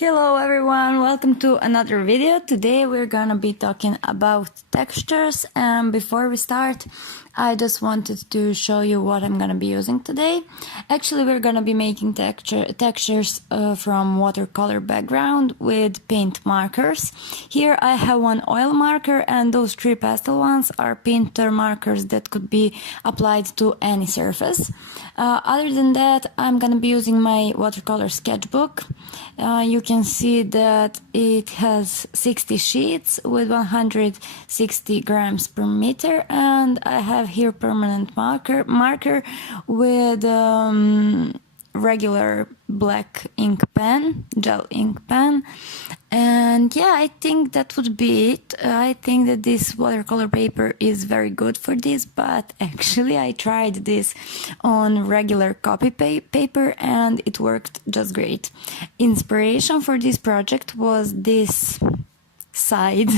Hello everyone, welcome to another video. Today we're gonna be talking about textures, and before we start I just wanted to show you what I'm gonna be using today. Actually, we're gonna be making textures from watercolor background with paint markers. Here I have one oil marker, and those three pastel ones are painter markers that could be applied to any surface. Other than that, I'm gonna be using my watercolor sketchbook. You can see that it has 60 sheets with 160 grams per meter, and I have here permanent marker with regular black ink pen, gel ink pen. And yeah, I think that would be it. I think that this watercolor paper is very good for this, but actually I tried this on regular copy paper and it worked just great. Inspiration for this project was this side,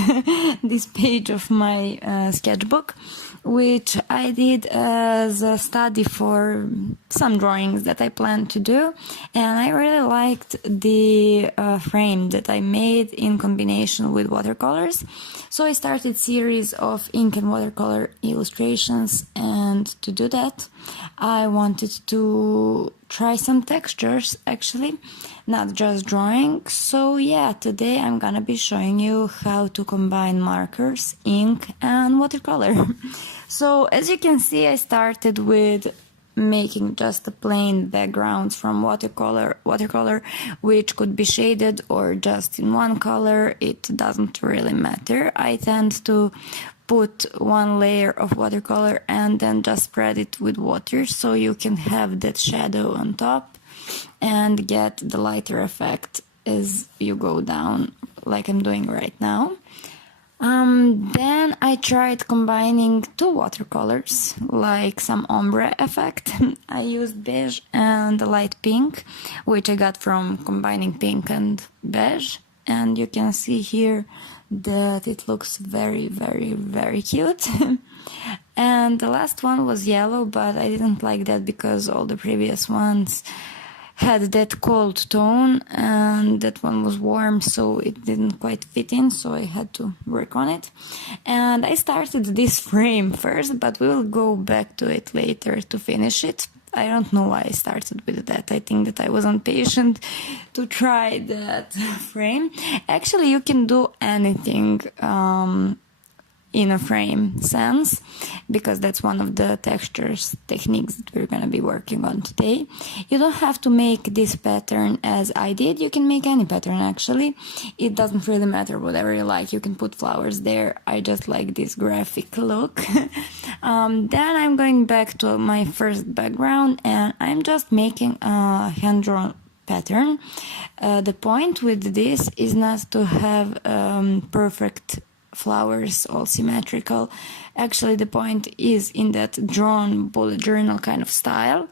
this page of my sketchbook, which I did as a study for some drawings that I planned to do, and I really liked the frame that I made in combination with watercolors. So I started series of ink and watercolor illustrations, and to do that I wanted to try some textures, actually, not just drawing. So yeah, today I'm gonna be showing you how to combine markers, ink and watercolor. So as you can see, I started with making just a plain background from watercolor, which could be shaded or just in one color. It doesn't really matter. I tend to put one layer of watercolor and then just spread it with water, so you can have that shadow on top and get the lighter effect as you go down, like I'm doing right now. Then I tried combining two watercolors, like some ombre effect. I used beige and light pink, which I got from combining pink and beige, and you can see here that it looks very, very, very cute. And the last one was yellow, but I didn't like that because all the previous ones had that cold tone and that one was warm, so it didn't quite fit in, so I had to work on it. And I started this frame first, but we will go back to it later to finish it. I don't know why I started with that. I think that I was impatient to try that frame. Actually, you can do anything in a frame sense, because that's one of the textures techniques that we're going to be working on today. You don't have to make this pattern as I did. You can make any pattern, actually. It doesn't really matter, whatever you like. You can put flowers there. I just like this graphic look. Then I'm going back to my first background, and I'm just making a hand-drawn pattern. The point with this is not to have perfect flowers all symmetrical. Actually, the point is in that drawn bullet journal kind of style.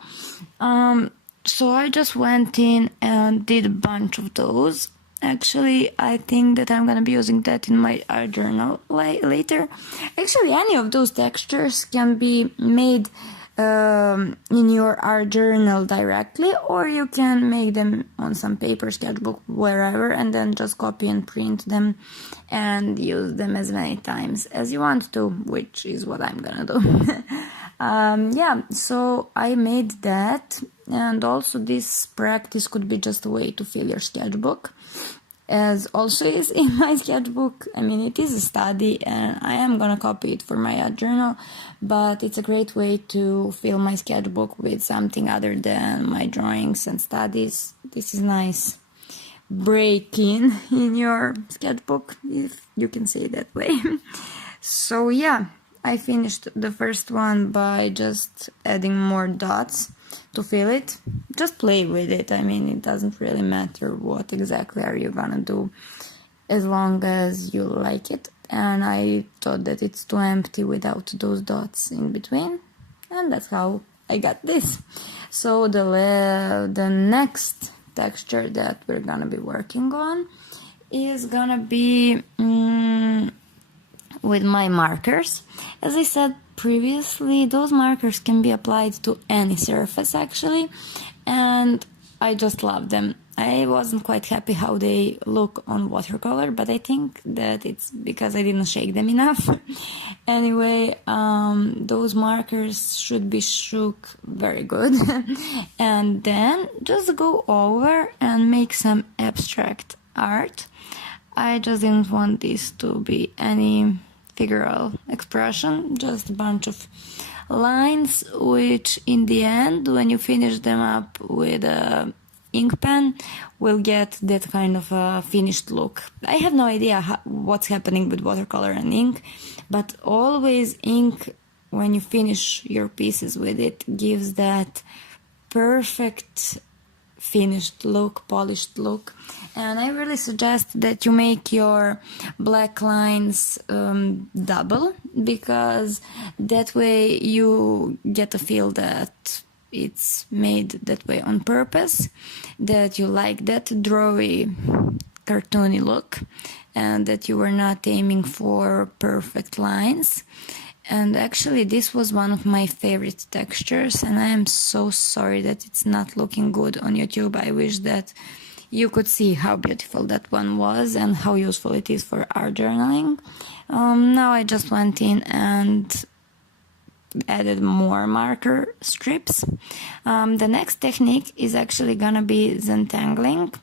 So I just went in and did a bunch of those. Actually, I think that I'm gonna be using that in my art journal later. Actually, any of those textures can be made in your art journal directly, or you can make them on some paper, sketchbook, wherever, and then just copy and print them and use them as many times as you want to, which is what I'm gonna do. Yeah, so I made that, and also this practice could be just a way to fill your sketchbook, as also is in my sketchbook. I mean, it is a study and I am gonna copy it for my art journal, but it's a great way to fill my sketchbook with something other than my drawings and studies. This is nice break-in your sketchbook, if you can say it that way. So yeah, I finished the first one by just adding more dots to fill it. Just play with it. I mean, it doesn't really matter what exactly are you gonna do, as long as you like it. And I thought that it's too empty without those dots in between, and that's how I got this. So the next texture that we're gonna be working on is gonna be with my markers. As I said previously, those markers can be applied to any surface, actually, and I just love them. I wasn't quite happy how they look on watercolor, but I think that it's because I didn't shake them enough. Anyway, those markers should be shook very good. And then just go over and make some abstract art. I just didn't want this to be any figural expression, just a bunch of lines, which in the end, when you finish them up with a ink pen, will get that kind of a finished look. I have no idea what's happening with watercolor and ink, but always ink, when you finish your pieces with it, gives that perfect finished look, polished look. And I really suggest that you make your black lines double, because that way you get a feel that it's made that way on purpose, that you like that drawy, cartoony look, and that you were not aiming for perfect lines. And actually this was one of my favorite textures, and I am so sorry that it's not looking good on YouTube. I wish that you could see how beautiful that one was and how useful it is for art journaling. Now I just went in and added more marker strips. The next technique is actually gonna be Zentangling.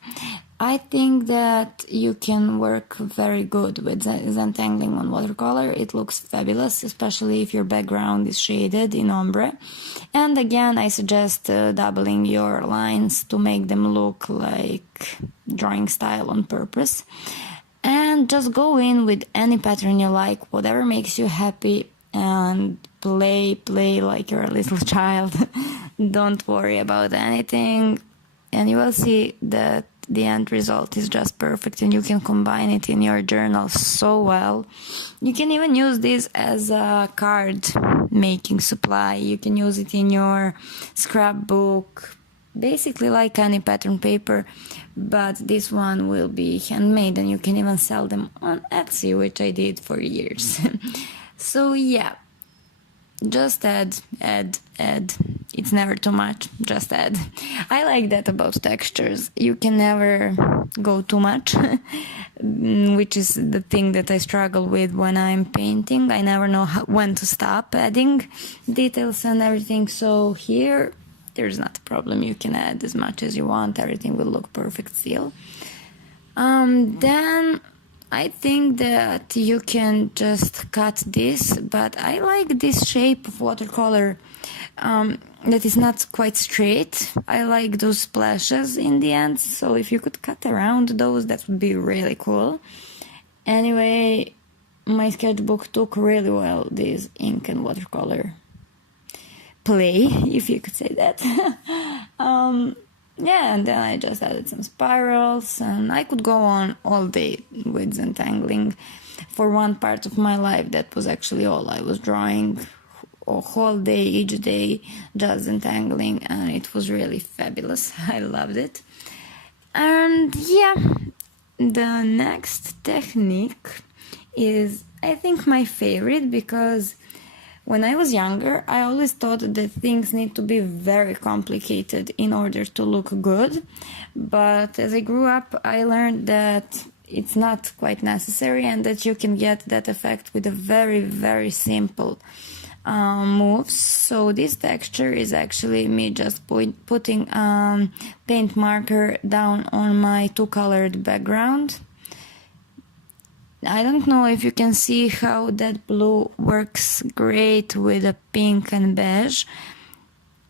I think that you can work very good with Zentangling on watercolor. It looks fabulous, especially if your background is shaded in ombre. And again, I suggest doubling your lines to make them look like drawing style on purpose. And just go in with any pattern you like, whatever makes you happy, and play like you're a little child. Don't worry about anything, and you will see that the end result is just perfect, and you can combine it in your journal so well. You can even use this as a card making supply. You can use it in your scrapbook, basically like any pattern paper, but this one will be handmade, and you can even sell them on Etsy, which I did for years. So yeah, just add. It's never too much, just add. I like that about textures. You can never go too much, which is the thing that I struggle with when I'm painting. I never know when to stop adding details and everything. So here, there's not a problem. You can add as much as you want. Everything will look perfect still. Then I think that you can just cut this, but I like this shape of watercolor that is not quite straight. I like those splashes in the end, so if you could cut around those, that would be really cool. Anyway, my sketchbook took really well this ink and watercolor play, if you could say that. Yeah, and then I just added some spirals, and I could go on all day with Zentangling. For one part of my life, that was actually all I was drawing, a whole day, each day, just Zentangling, and it was really fabulous. I loved it. And yeah, the next technique is, I think, my favorite, because when I was younger, I always thought that things need to be very complicated in order to look good. But as I grew up, I learned that it's not quite necessary, and that you can get that effect with a very, very simple moves. So this texture is actually me just putting paint marker down on my two-colored background. I don't know if you can see how that blue works great with a pink and beige.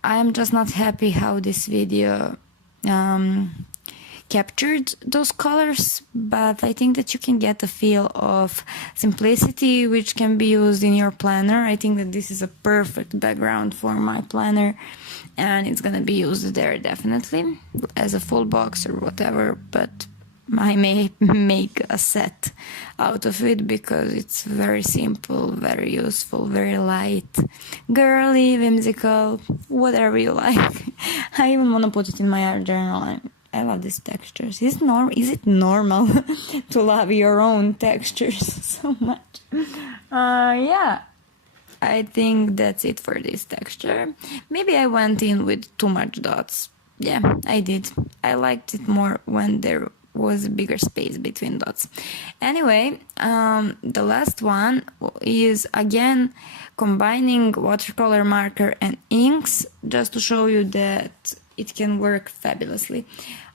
I'm just not happy how this video captured those colors, but I think that you can get a feel of simplicity, which can be used in your planner. I think that this is a perfect background for my planner, and it's gonna be used there definitely as a full box or whatever, but I may make a set out of it because it's very simple, very useful, very light, girly, whimsical, whatever you like. I even want to put it in my art journal. I love these textures. Is it normal to love your own textures so much? Yeah, I think that's it for this texture. Maybe I went in with too much dots. yeah, I did. I liked it more when there was a bigger space between dots. Anyway, the last one is again combining watercolor marker and inks, just to show you that it can work fabulously.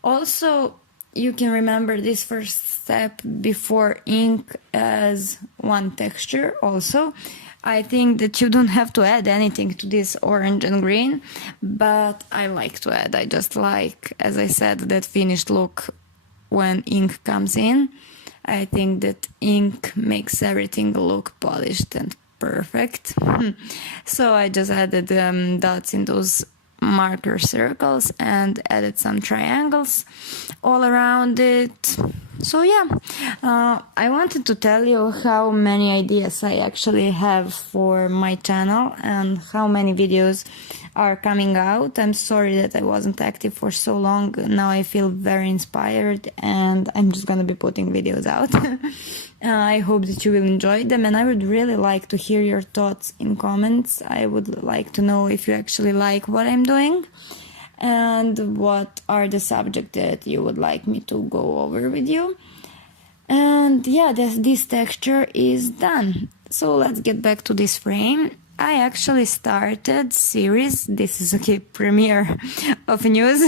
Also, you can remember this first step before ink as one texture also. I think that you don't have to add anything to this orange and green, but I like to add. I just like, as I said, that finished look when ink comes in. I think that ink makes everything look polished and perfect. So I just added dots in those marker circles and added some triangles all around it. So yeah, I wanted to tell you how many ideas I actually have for my channel and how many videos are coming out. I'm sorry that I wasn't active for so long. Now I feel very inspired and I'm just gonna be putting videos out. I hope that you will enjoy them, and I would really like to hear your thoughts in comments. I would like to know if you actually like what I'm doing and what are the subjects that you would like me to go over with you. And yeah, this texture is done. So let's get back to this frame. I actually started series, this is okay, premiere of news.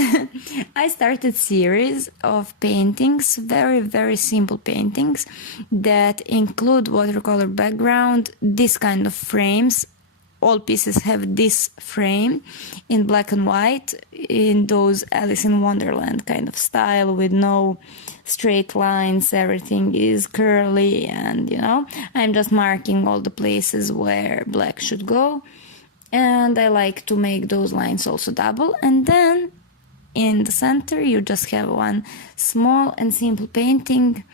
I started series of paintings, very simple paintings that include watercolor background, this kind of frames. All pieces have this frame in black and white, in those Alice in Wonderland kind of style, with no straight lines, everything is curly, and you know, I'm just marking all the places where black should go, and I like to make those lines also double. And then in the center you just have one small and simple painting,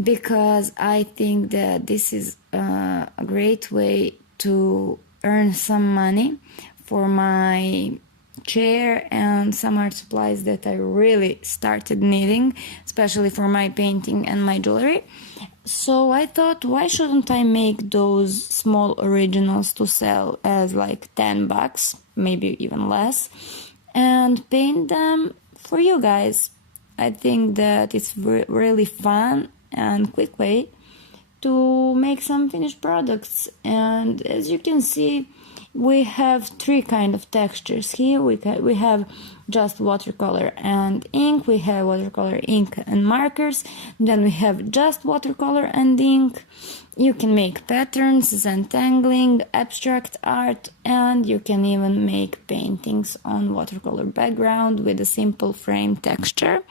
because I think that this is a great way to earn some money for my chair and some art supplies that I really started needing, especially for my painting and my jewelry. So I thought, why shouldn't I make those small originals to sell as like $10, maybe even less, and paint them for you guys? I think that it's really fun and quick way to make some finished products. And as you can see, we have three kind of textures here. We have just watercolor and ink, we have watercolor, ink and markers, then we have just watercolor and ink. You can make patterns, Zentangling, abstract art, and you can even make paintings on watercolor background with a simple frame texture.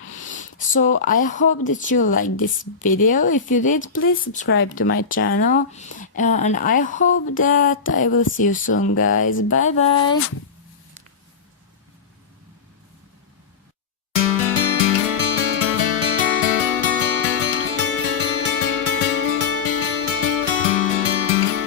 So I hope that you liked this video. If you did, please subscribe to my channel, and I hope that I will see you soon, guys. Bye bye.